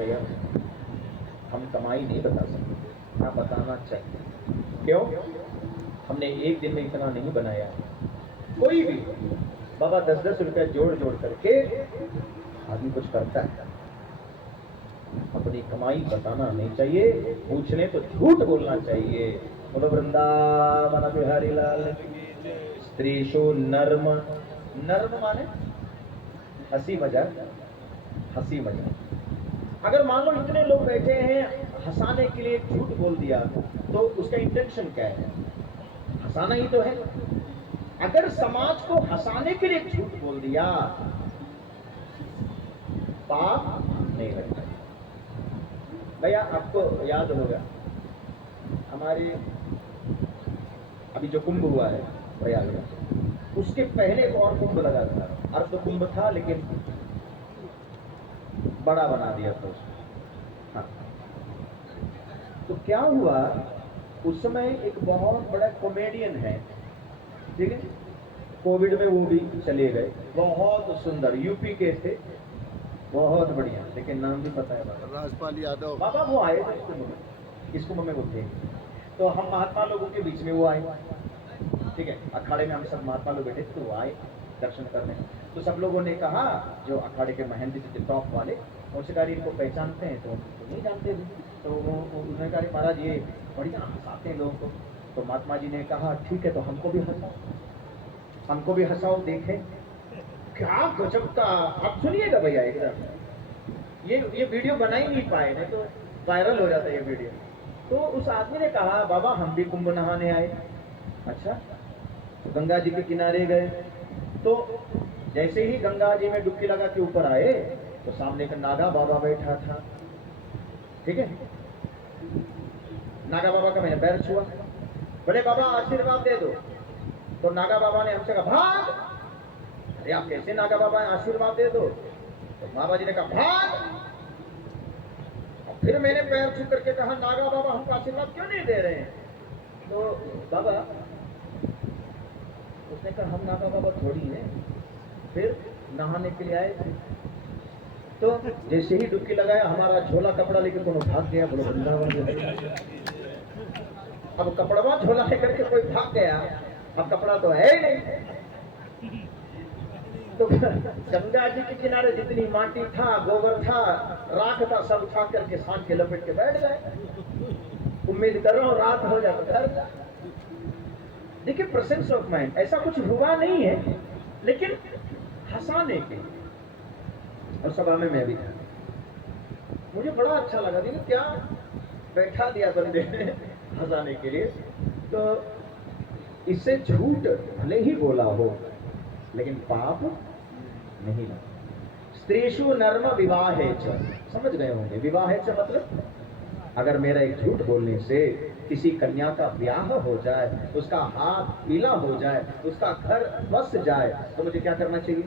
भैया हम कमाई नहीं बता सकते, ना बताना चाहिए। क्यों? हमने एक दिन में इतना नहीं बनाया। कोई भी बाबा 10-10 रुपया जोड़ जोड़ करके आदमी कुछ करता है। अपनी कमाई बताना नहीं चाहिए, पूछने तो झूठ बोलना चाहिए। बोलो वृंदावन बिहारी लाल की। स्त्रीशु नर्म, नर्म माने हंसी मजाक, हंसी मजाक। अगर मान लो इतने लोग बैठे हैं, हंसाने के लिए झूठ बोल दिया तो उसका इंटेंशन क्या है? हंसाना ही तो है। अगर समाज को हंसाने के लिए झूठ बोल दिया, पाप नहीं लगता। भैया आपको याद होगा हमारे अभी जो कुंभ हुआ है प्रयागराज, उसके पहले एक और कुंभ लगा था। अर्ध कुंभ था लेकिन बड़ा बना दिया था उसको। हाँ। तो क्या हुआ, उस समय एक बहुत बड़ा कॉमेडियन है, ठीक है, कोविड में वो भी चले गए, बहुत सुंदर, यूपी के थे, बहुत बढ़िया, लेकिन नाम भी पता है बाबा, राजपाल यादव। बाबा वो आए थे इस कुंभ में वो थे। तो हम महात्मा लोगों के बीच में वो आए, ठीक है, अखाड़े में हम सब महात्मा लोग बैठे थे, तो वो आए दर्शन करने। तो सब लोगों ने कहा, जो अखाड़े के महंत थे टॉप वाले, उनसे कहा इनको पहचानते हैं? तो नहीं जानते थे। तो वो उन्होंने कहा महाराज ये बढ़िया हंसाते हैं लोगों को। तो महात्मा जी ने कहा ठीक है, तो हमको भी हंसाओ, हमको भी हंसाओ, देखें क्या गजब का। आप सुनिएगा भैया एकदम, ये वीडियो बना ही नहीं पाए, नहीं तो वायरल हो जाता ये वीडियो। तो उस आदमी ने कहा बाबा हम भी कुंभ नहाने आए। अच्छा, तो गंगा जी के किनारे गए, तो जैसे ही गंगा जी में डुबकी लगा के ऊपर आए तो सामने एक नागा बाबा बैठा था, ठीक है। नागा बाबा का मैंने पैर छुआ, बोले बाबा आशीर्वाद दे दो। तो नागा बाबा ने हमसे कहा भाग। अरे आप कैसे नागा बाबा आशीर्वाद दे दो? तो बाबा जी ने कहा भाग। और फिर मैंने पैर छू करके कहा नागा बाबा हमको आशीर्वाद क्यों नहीं दे रहे हैं? तो बाबा, उसने कहा हम नागा बाबा थोड़ी हैं, फिर नहाने के लिए आए थे। तो जैसे ही डुबकी लगाया हमारा झोला कपड़ा लेकर कोनो भाग गया। बोलो वृंदावन। अब कपड़वा झोला लेकर के कोई भाग गया, अब कपड़ा तो है ही नहीं। तो गंगा जी के किनारे जितनी माटी था, गोबर था, राख था, सब उठा करके सांझ के लपेट के बैठ गए। उम्मीद कर रहा हूं रात हो जाए तो घर जा। देखिए प्रेजेंस ऑफ माइंड, ऐसा कुछ हुआ नहीं है, लेकिन हंसाने के। और सभा में मैं भी था, मुझे बड़ा अच्छा लगा, देखिए क्या बैठा दिया बंदे ने हंसाने के लिए। तो इससे झूठ भले ही बोला हो लेकिन पाप नहीं लगा। स्त्रीशु नर्म विवाहे च, समझ गए होंगे विवाहे च मतलब, अगर मेरा एक झूठ बोलने से किसी कन्या का ब्याह हो जाए, उसका हाथ पीला हो जाए, उसका घर बस जाए, तो मुझे क्या करना चाहिए?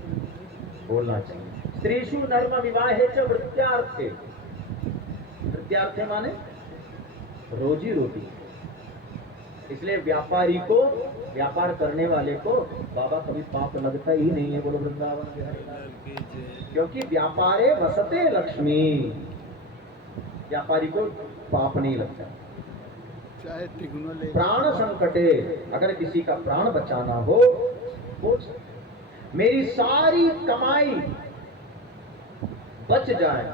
बोलना चाहिए। स्त्रीशु नर्म विवाहे च वृत्यार्थे, वृत्यार्थे माने रोजी रोटी। इसलिए व्यापारी को, व्यापार करने वाले को बाबा कभी पाप लगता ही नहीं है। बोलो वृंदावन बिहारी लाल की जय। क्योंकि व्यापारे वसते लक्ष्मी, व्यापारी को पाप नहीं लगता। चाहे तिगुना ले। प्राण संकटे, अगर किसी का प्राण बचाना हो, मेरी सारी कमाई बच जाए,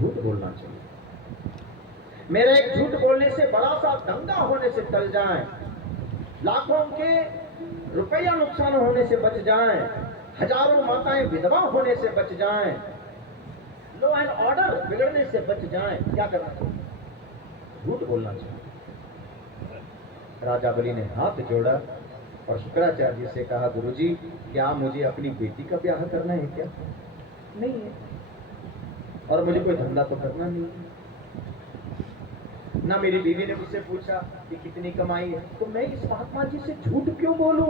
झूठ बोलना चाहिए। मेरा एक झूठ बोलने से बड़ा सा दंगा होने से टल जाए, लाखों के रुपया नुकसान होने से बच जाए, हजारों माताएं विधवा होने से बच जाएं, लॉ एंड ऑर्डर बिगड़ने से बच जाएं, क्या करना चाहिए? झूठ बोलना चाहिए। राजा बलि ने हाथ जोड़ा और शुक्राचार्य जी से कहा गुरुजी क्या मुझे अपनी बेटी का ब्याह करना है क्या? नहीं है, और मुझे कोई धंधा तो करना नहीं है। ना मेरी बीवी ने मुझसे पूछा कि कितनी कमाई है, तो मैं इस महात्मा जी से झूठ क्यों बोलूं?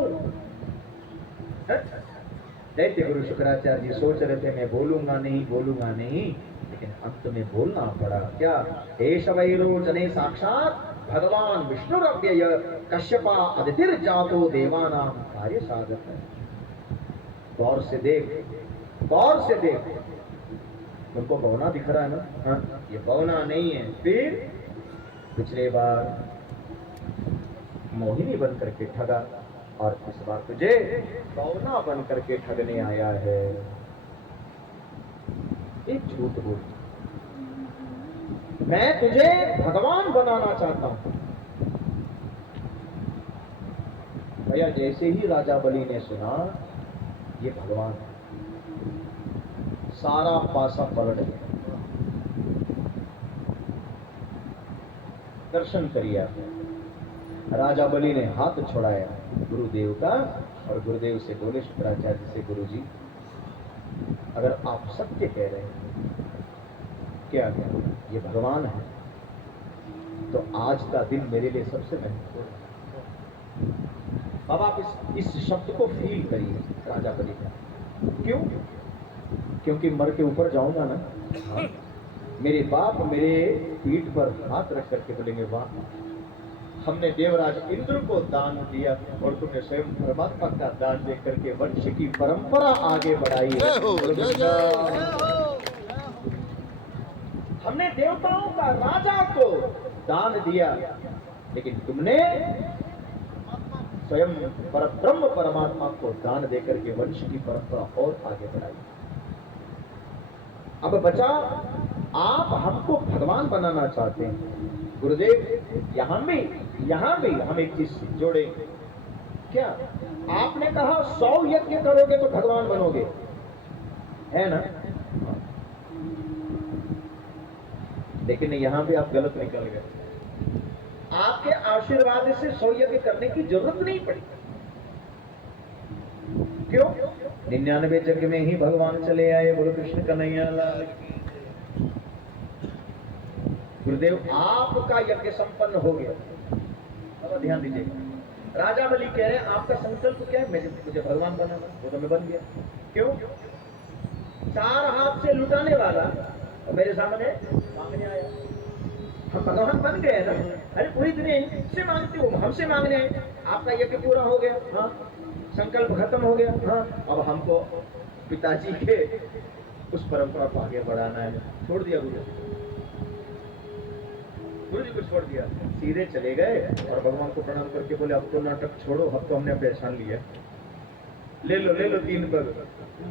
दैत्य गुरु शुक्राचार्य जी सोच रहे थे मैं बोलूंगा नहीं, लेकिन अंत में बोलना पड़ा। क्या? एष वैरोचने साक्षात भगवान विष्णुरव्यय कश्यपा अदितिर जातो देवानां कार्य साधक। गौर से देख, गौर से देख, तुमको बौना दिख रहा है ना? हाँ, ये बौना नहीं है। फिर पिछले बार मोहिनी बन करके ठगा और इस बार तुझे बौना बन करके ठगने आया है। एक झूठ बोल, मैं तुझे भगवान बनाना चाहता हूं। भैया जैसे ही राजा बलि ने सुना ये भगवान, सारा पासा पलट गया। दर्शन करिए आप। राजा बलि ने हाथ छुड़ाया गुरुदेव का और गुरुदेव से बोले शुक्राचार्य से, गुरु जी अगर आप सत्य कह रहे हैं, क्या ये भगवान है, तो आज का दिन मेरे लिए सबसे महत्वपूर्ण है। अब आप इस शब्द को फील करिए राजा बलि का। क्यों? क्योंकि मर के ऊपर जाऊंगा ना, हाँ, मेरे बाप मेरे पीठ पर हाथ रख करके बोलेंगे, वाह हमने देवराज इंद्र को दान दिया और तुमने स्वयं परमात्मा का दान दे करके वंश की परंपरा आगे बढ़ाई है। हमने देवताओं का राजा को दान दिया, लेकिन तुमने स्वयं परब्रह्म परमात्मा को दान देकर के वंश की परंपरा और आगे बढ़ाई। अब बचा, आप हमको भगवान बनाना चाहते हैं गुरुदेव। यहां भी हम एक चीज जोड़े, क्या आपने कहा 100 यज्ञ करोगे तो भगवान बनोगे, है ना? लेकिन यहां भी आप गलत निकल गए। आपके आशीर्वाद से 100 यज्ञ करने की जरूरत नहीं पड़ी। क्यों? 99 यज्ञ में ही भगवान चले आए। बोलो कृष्ण कन्हैया लाल की। गुरुदेव आपका यज्ञ संपन्न हो गया। अब ध्यान दीजिएगा, राजा बलि कह रहे हैं आपका संकल्प क्या है? मुझे भगवान बनाना, वो तो मैं बन गया। क्यों? 4 हाथ से लुटाने वाला और मेरे सामने मांगने आया। हम भगवान बन गए ना। अरे पूरी दुनिया इनसे मांगती हो, हमसे मांगने आए। आपका यज्ञ पूरा हो गया, हाँ, संकल्प खत्म हो गया, हाँ, अब हमको पिताजी के उस परंपरा को आगे बढ़ाना है। छोड़ दिया गुरु जी को छोड़ दिया, सीधे चले गए और भगवान को प्रणाम करके बोले अब तो नाटक छोड़ो, अब तो हमने पहचान लिया, ले लो 3 पग।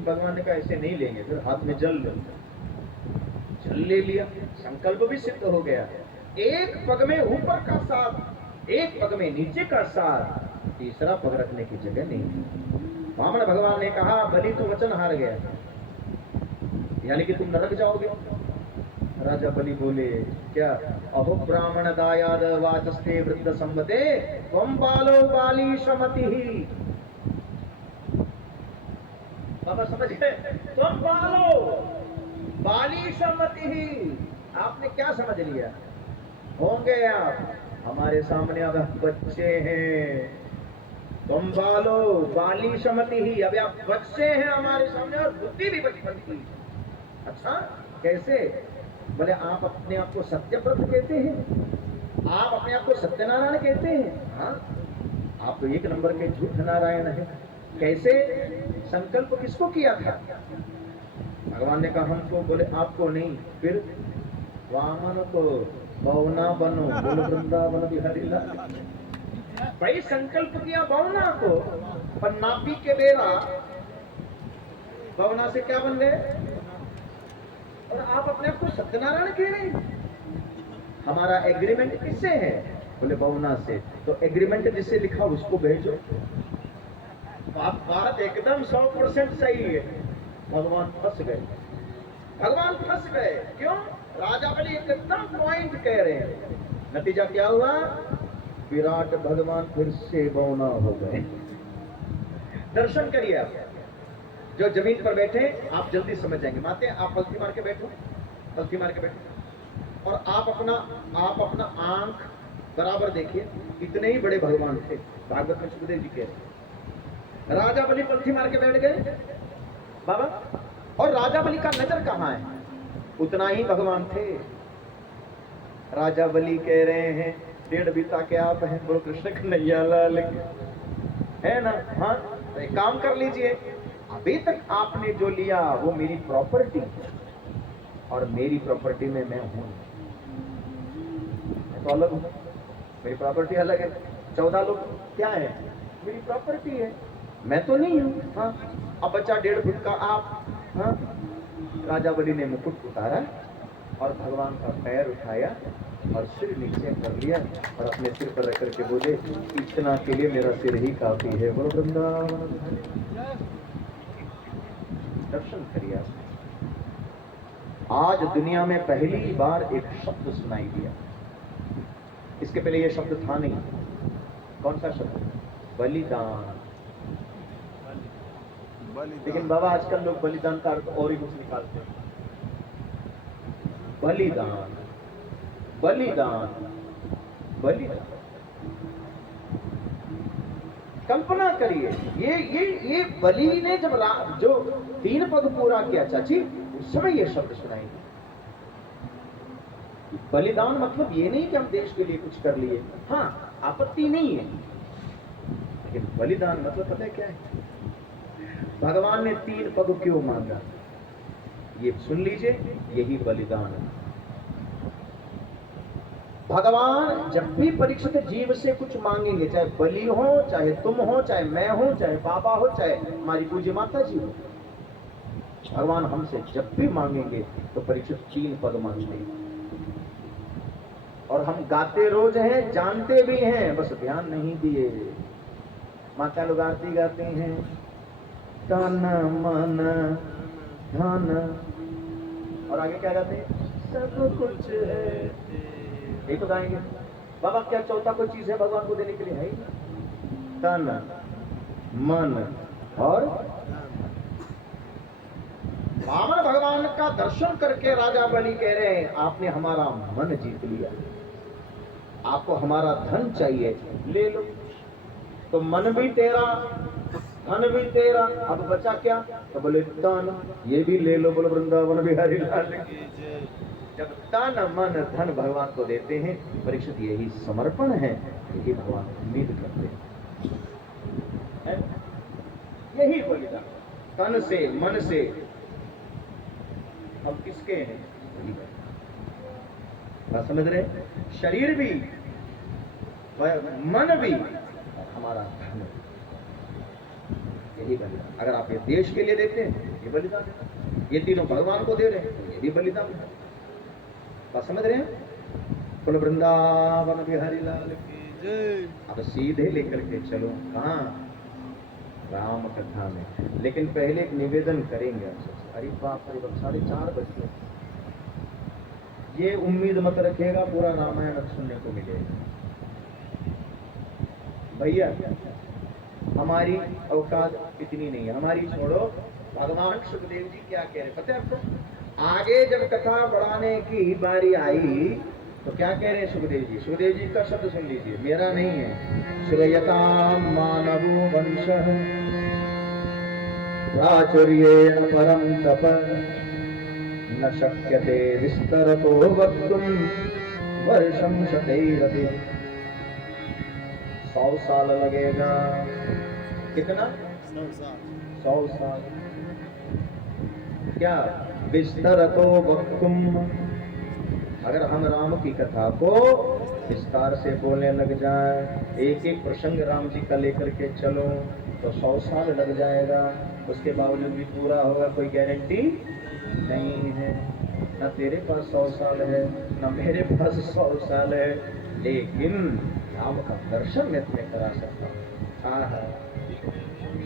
भगवान ने कहा ऐसे नहीं लेंगे, फिर हाथ में जल लो। जल ले लिया, संकल्प भी सिद्ध हो गया। एक पग में ऊपर का साथ, एक पग में नीचे का साथ, तीसरा पग रखने की जगह नहीं। वामन भगवान ने कहा बलि तो वचन हार गया, यानी कि तुम नरक जाओगे। राजा बलि बोले क्या? अहो ब्राह्मण दायाद वाचस्ते वृद्ध संवते त्वं बालो बाली शमति ही। बाबा समझ गए? तुम बालो बाली शमति ही। आपने क्या समझ लिया? होंगे आप हमारे सामने, अब बच्चे हैं। तुम बालो बाली शमति ही, अभी आप बच्चे हैं हमारे सामने और बुद्धि भी बचपन की। अच्छा कैसे? बोले आप अपने आप को सत्यव्रत कहते हैं, आप अपने आप को सत्यनारायण कहते हैं, हाँ आप तो 1 नंबर के झूठ नारायण है। कैसे? संकल्प किसको किया था? भगवान ने कहा हमको। बोले आपको नहीं, फिर वामन को। बौना बनो, बोलो वृंदावन बिहारी लाल। भाई संकल्प किया बौना को, पर नापी के बेरा बौना से क्या बन गए? और आप अपने आप को सत्यनारायण कह रहे हैं। हमारा एग्रीमेंट किससे है? बोले बौना से। तो एग्रीमेंट जिससे लिखा उसको भेजो। बात एकदम 100% सही है। भगवान फंस गए, भगवान फंस गए। क्यों? राजा बलि एकदम पॉइंट कह रहे हैं। नतीजा क्या हुआ? विराट भगवान फिर से बौना हो गए। दर्शन करिए आप, जो जमीन पर बैठे आप जल्दी समझ जाएंगे। माते आप पलथी मार के बैठो, पलथी मार के बैठो, और आप अपना आंख बराबर देखिए। इतने ही बड़े भगवान थे। भागवत में सुखदेव जी कह रहे, राजा बलि पलथी मार के बैठ गए बाबा, और राजा बलि का नजर कहाँ है? उतना ही भगवान थे। राजा बलि कह रहे हैं 1.5 बीता के आप हैं। बोलो कृष्ण कन्हैया लाल की। है ना? हाँ, तो एक काम कर लीजिए, अभी तक आपने जो लिया वो मेरी प्रॉपर्टी है। और मेरी प्रॉपर्टी में मैं हूँ, मैं तो अलग हूँ, मेरी प्रॉपर्टी अलग है। 14 लोग क्या है, मेरी प्रॉपर्टी है, मैं तो नहीं हूँ। हाँ, अब बच्चा 1.5 फुट का आप, हाँ, राजा बलि ने मुकुट उतारा और भगवान का पैर उठाया और सिर नीचे कर लिया और अपने सिर पर रख करके बोले, इतना के लिए मेरा सिर ही काफी है। बोलो वृंदावन। दर्शन करिए। आज दुनिया में पहली बार एक शब्द सुनाई दिया, इसके पहले यह शब्द था नहीं। कौन सा शब्द? बलिदान। लेकिन बाबा आजकल लोग बलिदान का अर्थ और ही कुछ निकालते हैं। बलिदान, बलिदान, बलिदान। कल्पना करिए, ये बलि ने जब जो 3 पग पूरा किया चाची, उस समय ये शब्द सुनाई दिया। बलिदान मतलब ये नहीं कि हम देश के लिए कुछ कर लिए, हाँ आपत्ति नहीं है, लेकिन बलिदान मतलब पता है क्या है? भगवान ने 3 पग क्यों मांगा, ये सुन लीजिए, यही बलिदान है। भगवान जब भी परीक्षित जीव से कुछ मांगेंगे, चाहे बलि हो, चाहे तुम हो, चाहे मैं हो, चाहे बाबा हो, चाहे हमारी पूज्य माता जी हो, भगवान हमसे जब भी मांगेंगे तो परीक्षित 3 पद मांगेंगे। और हम गाते रोज हैं, जानते भी हैं, बस ध्यान नहीं दिए। माता लोग आरती गाते हैं, तन मन धन, और आगे क्या गाते हैं? सब कुछ है। यही तो गाएंगे। बाबा क्या चौथा कोई चीज है भगवान को देने के लिए? है ही। तन मन और वामन भगवान का दर्शन करके राजा बलि कह रहे हैं, आपने हमारा मन जीत लिया, आपको हमारा धन चाहिए, ले लो। तो मन भी तेरा, धन भी तेरा, अब बचा क्या? तो बोले तन, ये भी ले लो। बोलो वृंदावन बिहारी लाल की। जब तन मन धन भगवान को देते हैं, परीक्षित यही समर्पण है, यही भगवान उम्मीद करते हैं। यही बलिदान, तन से मन से हम किसके हैं? बात समझ रहे? शरीर भी, मन भी, हमारा धन, यही बलिदान। अगर आप ये देश के लिए देते हैं, ये बलिदान है। ये तीनों भगवान को दे रहे हैं, ये भी बलिदान है। बात समझ रहे हैं? बोलो वृंदावन बिहारी लाल की जय। अब सीधे लेकर के चलो कहाँ? राम कथा में। लेकिन पहले एक निवेदन करेंगे आपसे। अरे बाप रे बाप, 4:30 बज गए। ये उम्मीद मत रखिएगा पूरा रामायण सुनने को मिलेगा। भैया हमारी औकात इतनी नहीं है, हमारी छोड़ो। भगवान सुखदेव जी क्या कह रहे पता है आपको? आगे जब कथा बढ़ाने की बारी आई तो क्या कह रहे हैं सुखदेव जी? सुखदेव जी का शब्द सुन लीजिए, मेरा नहीं है। श्रेयता मानवो वंशः प्राचुर्येण परम तप न शक्यते विस्तरतो वक्तुम वर्षं शतैरपि। 100 साल लगेगा। कितना? 100 साल। क्या? विस्तरतो वक्तुम, अगर हम राम की कथा को विस्तार से बोलने लग जाए, एक एक प्रसंग राम जी का लेकर के चलो, तो 100 साल लग जाएगा। उसके बावजूद भी पूरा होगा, कोई गारंटी नहीं है। न तेरे पास 100 साल है, न मेरे पास 100 साल है, लेकिन राम का दर्शन मैं तुम्हें करा सकता हूँ।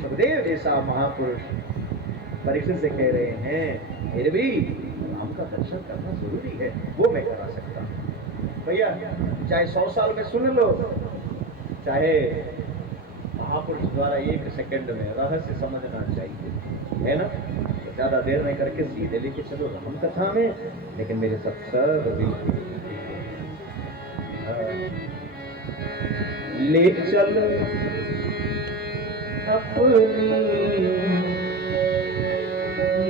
सुखदेव जैसा महापुरुष परीक्षित से कह रहे हैं, फिर भी राम का दर्शन करना जरूरी है, वो मैं करा सकता हूँ। भैया चाहे 100 साल में सुन लो, चाहे महापुरुष द्वारा 1 सेकंड में रहस्य समझना चाहिए, है ना? तो ज्यादा देर नहीं करके सीधे लेके चलो राम कथा में। लेकिन मेरे साथ सब ले चल अपनी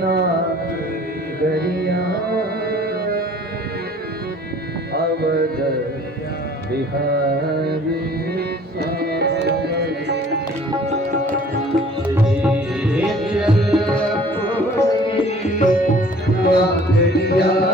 नागरिया अवध बिहारी नागरिया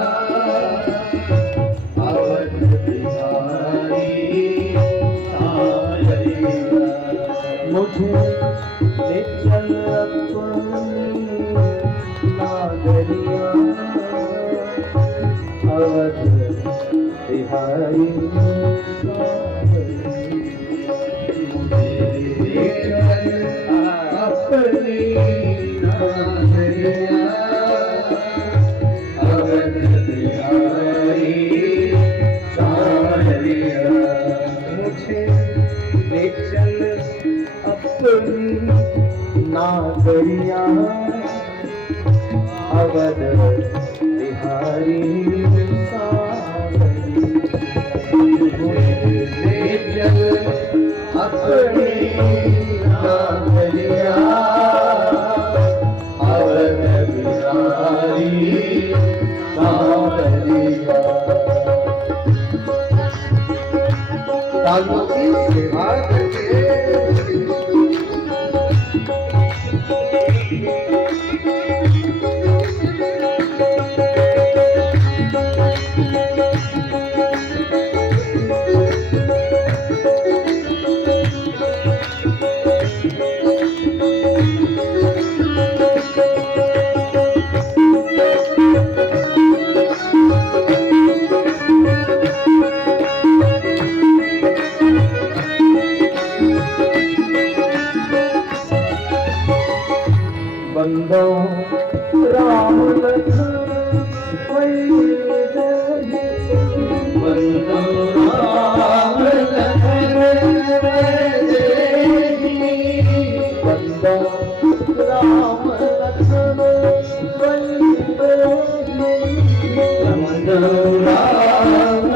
अवध बिहारी अपनी नागरिया अवध बिहारी सावरिया मुझे ले चल अपनी नागरिया अवध बिहारी ले चल अपनी नागरिया अवध बिहारी सावरिया साधु की सेवा करके बंदो राम लखन बंदो राम लखन बंदो राम लखन बंदो राम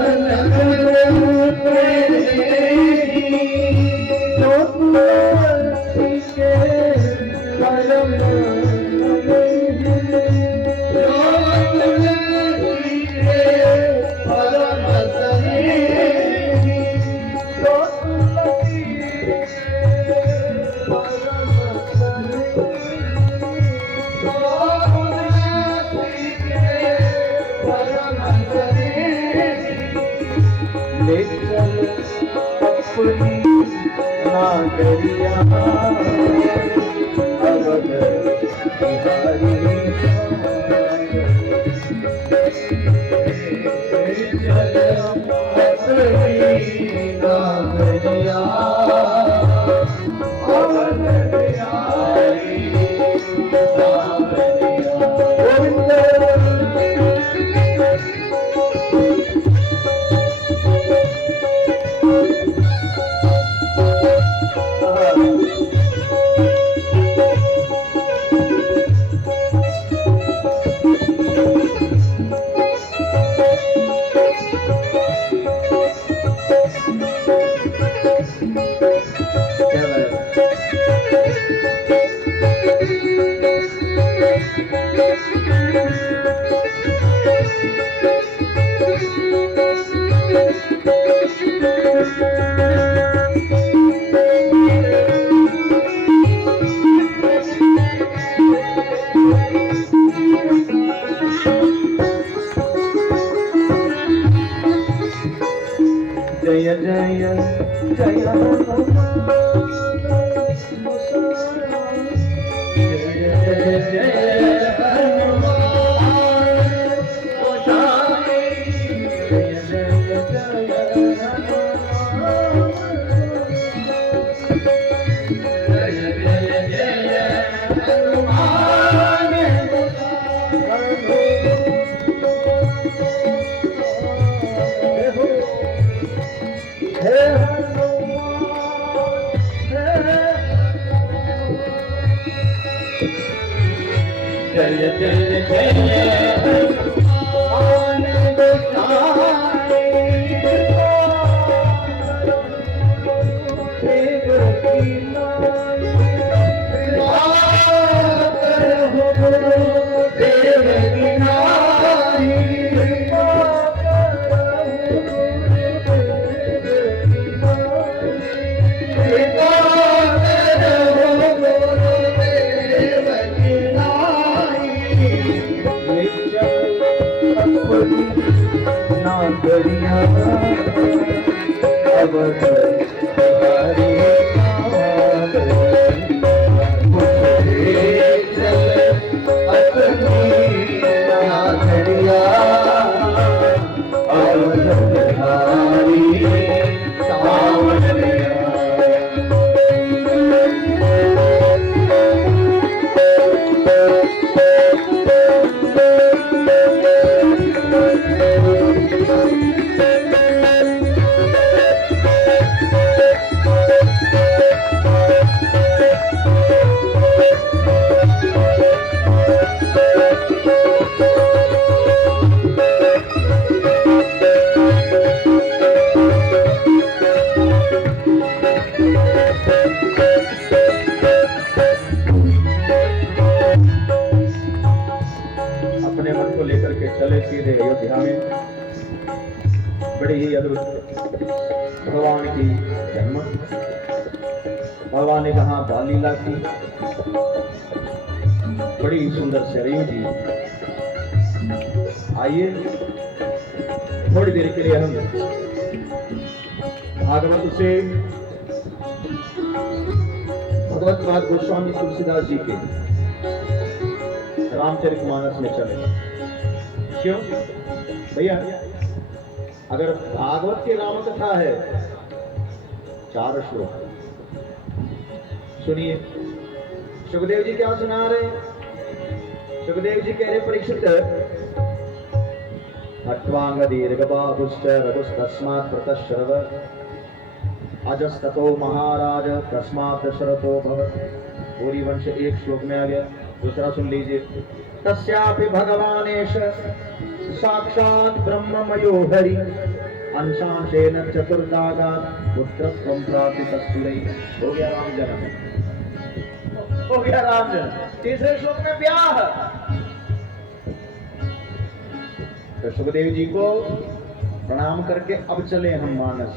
ले चल अपनी नागरिया अवध बिहारी ले चल अपनी नागरिया अवध बिहारी जय जय जय जय जय जय नागरिया अवध बिहारी अपनी नागरिया बड़ी ही अद्भुत भगवान की जन्म, भगवान ने कहा बाल लीला की, बड़ी सुंदर सरयू जी। आइए थोड़ी देर के लिए हम भागवत से भगवत पाद गोस्वामी तुलसीदास जी के रामचरितमानस में चले। क्यों भैया, अगर भागवत की राम कथा है 4 श्लोक, सुनिए सुखदेव जी क्या सुना रहे। सुखदेव जी कह रहे परीक्षित, हट्वांग दीर्घ बाहुश्च रघुस्तस्मात् प्रतश्रव अजस्ततो महाराज तस्मात् दशरथो भवत्। पूरी वंश एक श्लोक में आ गया। दूसरा सुन लीजिए, तस्यापि भगवानेश साक्षात् ब्रह्ममयो हरि अंशांशेन चतुर्दागात् पुत्रत्वं प्राप्तितस्तुरै। हो गया राम जन्म, हो गया राम जन्म। तीसरे श्लोक में ब्याह। तो सुखदेव जी को प्रणाम करके अब चले हम मानस।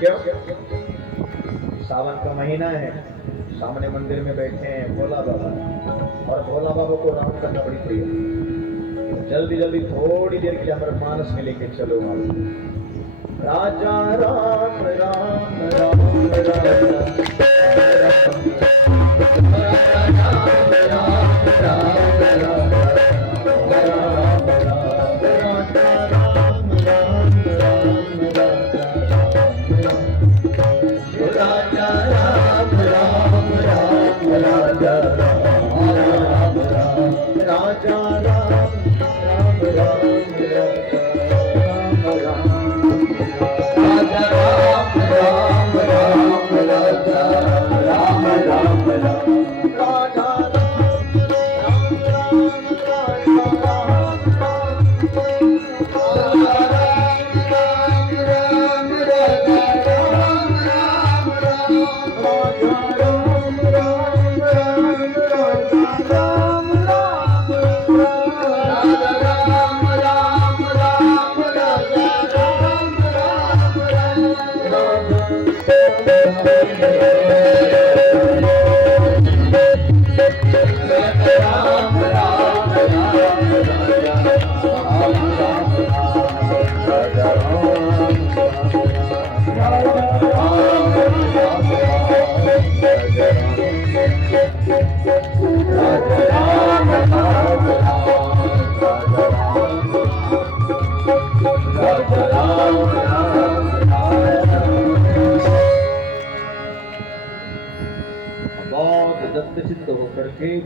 क्यों? सावन का महीना है, सामने मंदिर में बैठे हैं भोला बाबा, और भोला बाबा को राम करना बड़ी प्रिय है। जल्दी जल्दी थोड़ी देर के लिए हमारे मानस में लेके चलो आप। राजा राम राम राम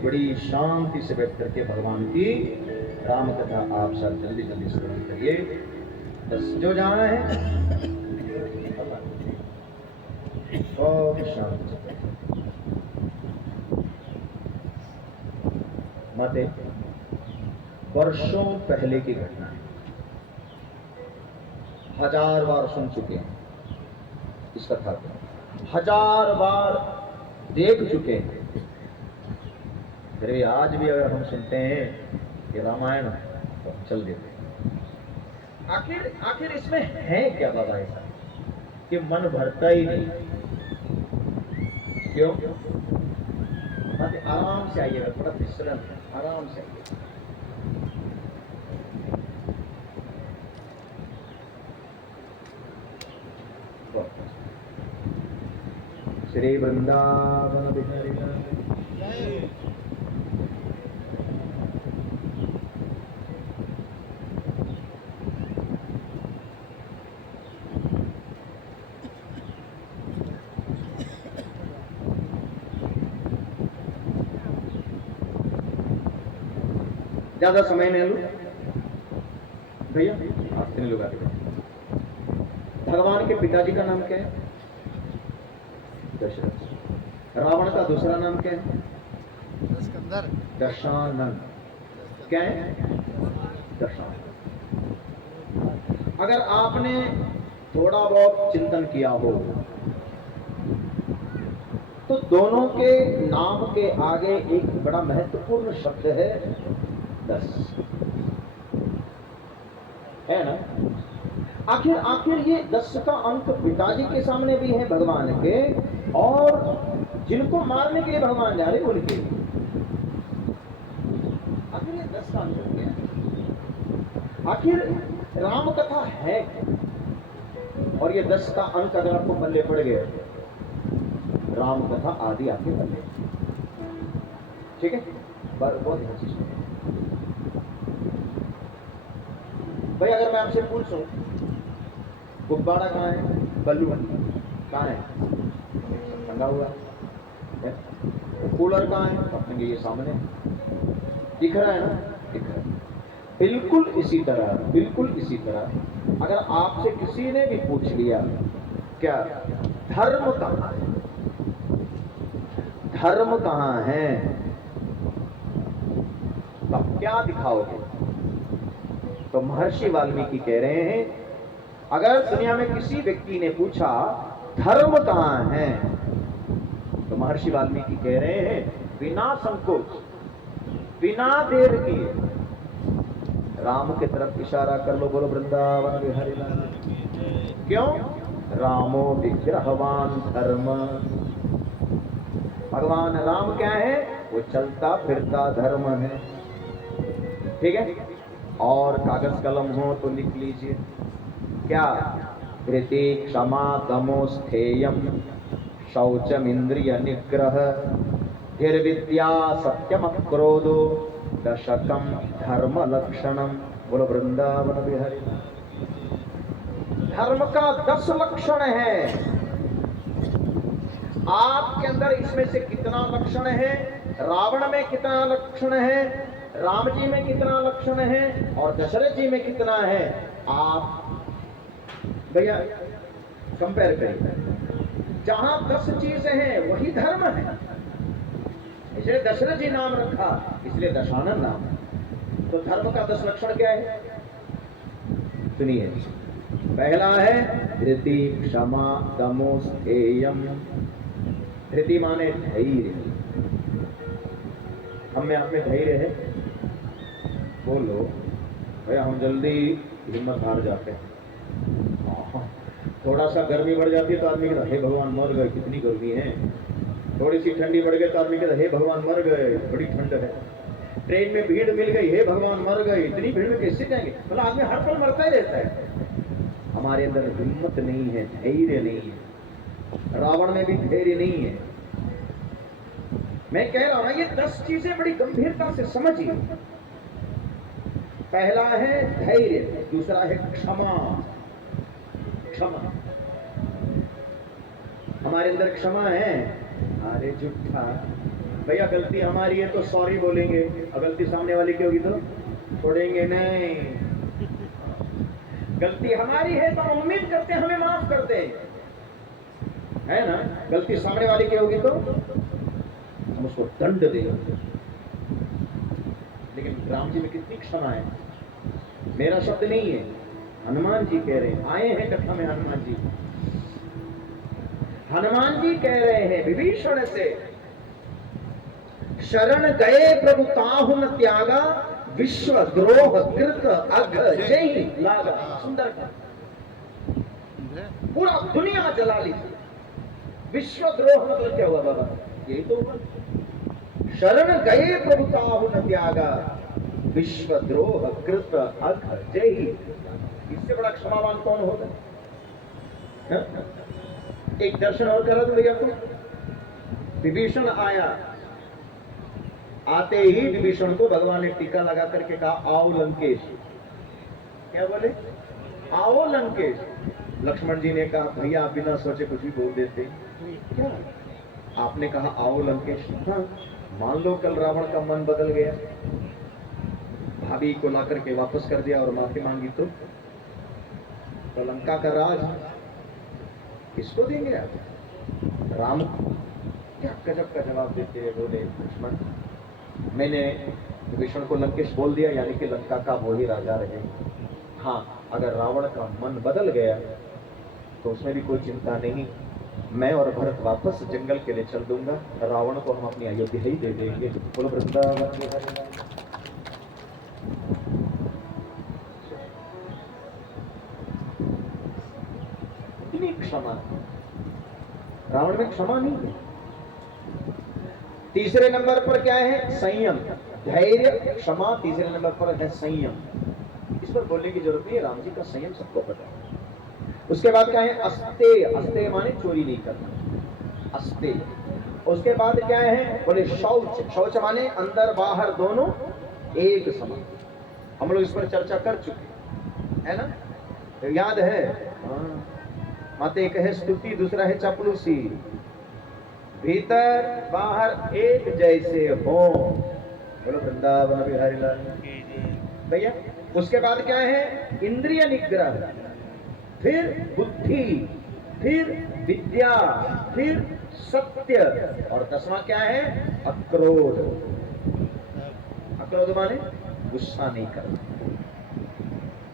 बड़ी शांति से बैठ करके भगवान की राम कथा आप सब जल्दी जल्दी श्रवण करिए। बस जो जाना है और शांति माते। वर्षों पहले की घटना है, 1000 बार सुन चुके हैं इस कथा को, 1000 बार देख चुके हैं। फिर भी आज भी अगर हम सुनते हैं कि रामायण तो चल देते हैं। आखिर इसमें है क्या बाबा ऐसा कि मन भरता ही नहीं? क्यों? आराम से आइएगा, थोड़ा विश्राम है, आराम से आइए। श्री वृंदावन बिहारी ज्यादा समय नहीं लो भैया, आप 3 लोग आगे। भगवान के पिताजी का नाम क्या है? दशरथ। रावण का दूसरा नाम क्या है? दशानन। क्या है? दशानन। अगर आपने थोड़ा बहुत चिंतन किया हो तो दोनों के नाम के आगे एक बड़ा महत्वपूर्ण शब्द है 10। है ना। आखिर आखिर ये 10 का अंक पिताजी के सामने भी है भगवान के, और जिनको मारने के लिए भगवान जा रहे उनके, आखिर ये 10 का अंक क्या है? आखिर राम कथा है, और ये 10 का अंक अगर आपको पल्ले पड़ गए, राम कथा आदि आपके पल्ले, ठीक है। बहुत ध्यान से सुनिए भाई। अगर मैं आपसे पूछूं गुब्बारा कहाँ है, बलून कहाँ है, टंगा हुआ है, कूलर कहाँ है, रखेंगे ये सामने, दिख रहा है ना, दिख रहा है। बिल्कुल इसी तरह, बिल्कुल इसी तरह अगर आपसे किसी ने भी पूछ लिया क्या धर्म कहाँ है, धर्म कहाँ है, तब क्या दिखाओगे? तो महर्षि वाल्मीकि कह रहे हैं, अगर दुनिया में किसी व्यक्ति ने पूछा धर्म कहाँ है, तो महर्षि वाल्मीकि कह रहे हैं बिना संकोच, बिना देर किए राम की तरफ इशारा कर लो, बोलो वृंदावन बिहारी लाल। क्यों? रामो विग्रहवान धर्म, भगवान राम क्या है? वो चलता फिरता धर्म है, ठीक है। और कागज कलम हो तो लिख लीजिए, क्या? धृति क्षमा दमो स्थेयम शौचम इंद्रिय निग्रह धीर्विद्या सत्यम क्रोधो दशकम धर्म लक्षणम, बोलो वृंदावन बिहारी। धर्म का 10 लक्षण है। आपके अंदर इसमें से कितना लक्षण है, रावण में कितना लक्षण है, राम जी में कितना लक्षण है, और दशरथ जी में कितना है, आप भैया कंपेयर करिए। जहां 10 चीजें हैं वही धर्म है, इसलिए दशरथ जी नाम रखा, इसलिए दशानन नाम है। तो धर्म का 10 लक्षण क्या है? सुनिए, पहला है धृति क्षमा दमो स्थेयम। धृति माने धैर्य, हम में आप में धैर्य है? बोलो भैया, हम जल्दी हिम्मत हार जाते हैं। थोड़ा सा गर्मी बढ़ जाती है तो आदमी कहता हे भगवान मर गए, कितनी गर्मी है। थोड़ी सी ठंडी बढ़ गई तो आदमी कहता हे भगवान मर गए, बड़ी ठंड है। ट्रेन में भीड़ मिल गई, हे भगवान मर गए, इतनी भीड़ में कैसे जाएंगे। मतलब आदमी हर पल मरता ही रहता है। हमारे अंदर हिम्मत नहीं है, धैर्य नहीं है। रावण में भी धैर्य नहीं है। मैं कह रहा हूं ना, ये 10 चीजें बड़ी गंभीरता से समझिए। पहला है धैर्य, दूसरा है क्षमा। क्षमा, हमारे अंदर क्षमा है? अरे झूठा भैया, गलती हमारी है तो सॉरी बोलेंगे, और गलती सामने वाले की होगी तो छोड़ेंगे नहीं। गलती हमारी है तो हम उम्मीद करते हैं हमें माफ कर दे, है ना। गलती सामने वाले की होगी तो हम उसको दंड देंगे। लेकिन राम जी में कितनी क्षमा है, मेरा शब्द नहीं है, हनुमान जी कह रहे हैं। आए हैं कथा में हनुमान जी, हनुमान जी कह रहे हैं विभीषण से, शरण गए प्रभु ताहु न त्यागा विश्व द्रोह कृत अघ जय लागा। सुंदर, पूरा दुनिया जला ली। विश्व द्रोह मतलब क्या हुआ बाबा? यही तो हुआ। शरण गए प्रभु ताहु न त्यागा विश्व द्रोह कृत अघ जय। इससे बड़ा क्षमावान कौन होगा? एक दर्शन और करा दो भैया को। विभीषण आया, आते ही विभीषण को भगवान ने टीका लगा करके कहा आओ लंकेश। क्या बोले? आओ लंकेश। लक्ष्मण जी ने कहा भैया बिना सोचे कुछ भी बोल देते। क्या आपने कहा आओ लंकेश? हाँ, मान लो कल रावण का मन बदल गया, भाभी को ला करके वापस कर दिया और माफी मांगी तो लंका का राज किसको देंगे आप? राम क्या गजब का जवाब देते हैं। बोले लक्ष्मण, मैंने विभीषण को लंकेश बोल दिया, यानी कि लंका का वो ही राजा रहे। हाँ, अगर रावण का मन बदल गया तो उसमें भी कोई चिंता नहीं, मैं और भरत वापस जंगल के लिए चल दूंगा, रावण को हम अपनी अयोध्या ही दे देंगे। बोलो वृंदावन। कितनी क्षमा थी, रावण में क्षमा नहीं है। तीसरे नंबर पर क्या है? संयम, धैर्य, क्षमा। तीसरे नंबर पर है संयम। इस पर बोलने की जरूरत नहीं है, राम जी का संयम सबको पता है। उसके बाद क्या है? अस्तेय, अस्तेय माने चोरी नहीं करना, अस्तेय। उसके बाद क्या है? बोले शौच, शौच माने अंदर बाहर दोनों एक समान। हम लोग इस पर चर्चा कर चुके है ना, तो याद है? हाँ, माते एक है स्तुति, दूसरा है चापलूसी। भीतर बाहर एक जैसे हो। बोलो वृंदावन बिहारी लाल भैया। उसके बाद क्या है? इंद्रिय निग्रह, फिर बुद्धि, फिर विद्या, फिर सत्य, और 10वां क्या है? अक्रोध। अक्रोध माने गुस्सा नहीं करना।